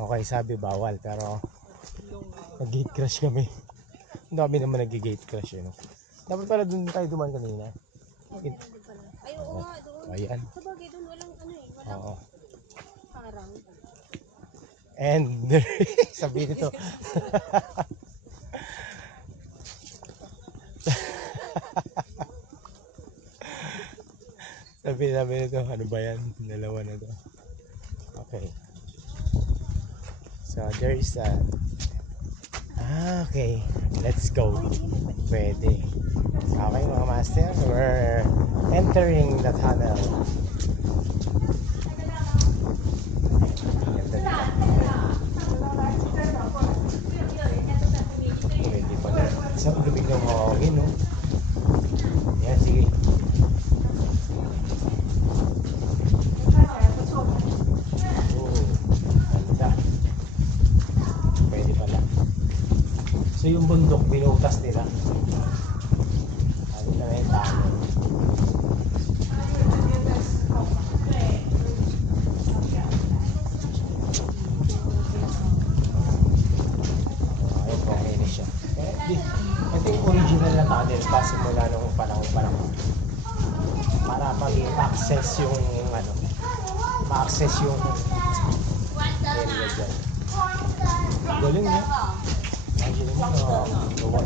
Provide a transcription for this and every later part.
Okay, sabi bawal, pero nag-gate crash kami. Ang dami naman nag-gate crash yun. Dapat pala dun tayo duman kanina. Ay, oo nga, doon. Ayan. Sa bagay doon, walang ano eh, walang Oo. parang. And sabi nito. sabi nito, ano ba yan? Dalawa na to. Okay. So there's okay. Let's go. Pwede. Okay mga master, we're entering the tunnel. Pwede pala. Sa lumig ng hangin, no? Yan, sige. Ganda. Pwede pala. So yung bundok, binutas nila. Ano na yung tunnel. Ito yung original na tunnel pa simula nung panahon para mag-access yung ma-access yung area dyan. Galing niya. Imagine mo gawa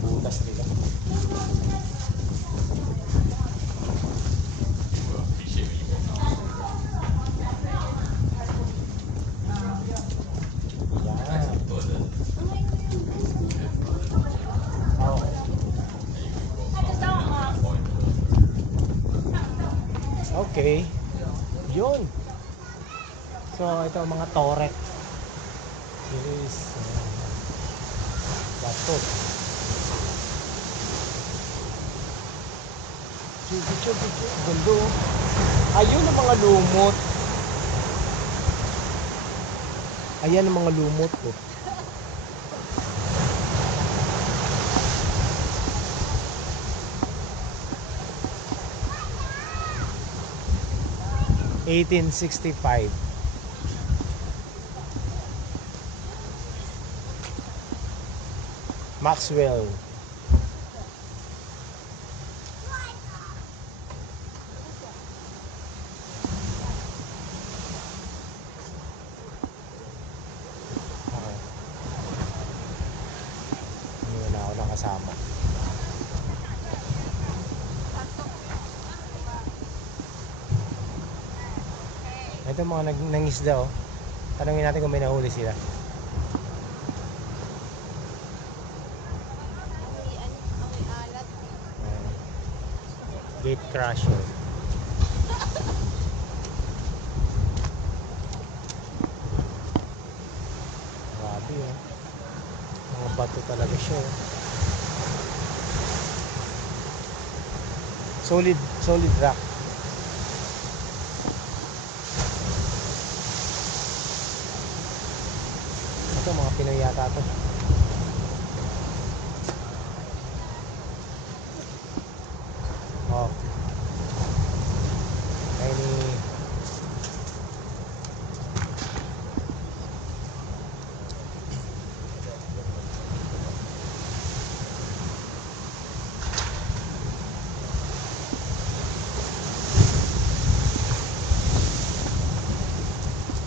nabutas nila. Okay. Yun. So, ito mga turret. Here is bato. Chubi. Ganda. Ayun ang mga lumot. Ayan ang mga lumot ko. (1865) Maxwell. Okay. Hindi na ako nakasama. Ito mga nangisda oh. Tanungin natin kung may nahuli sila. Amoy alat. Gate crusher. Grabe oh. Mga bato talaga siya oh. Solid rock. Ito mga Pinoy yata to. Oh.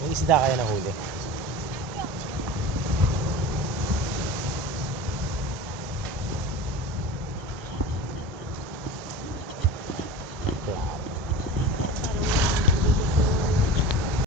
May isda kaya nahuli.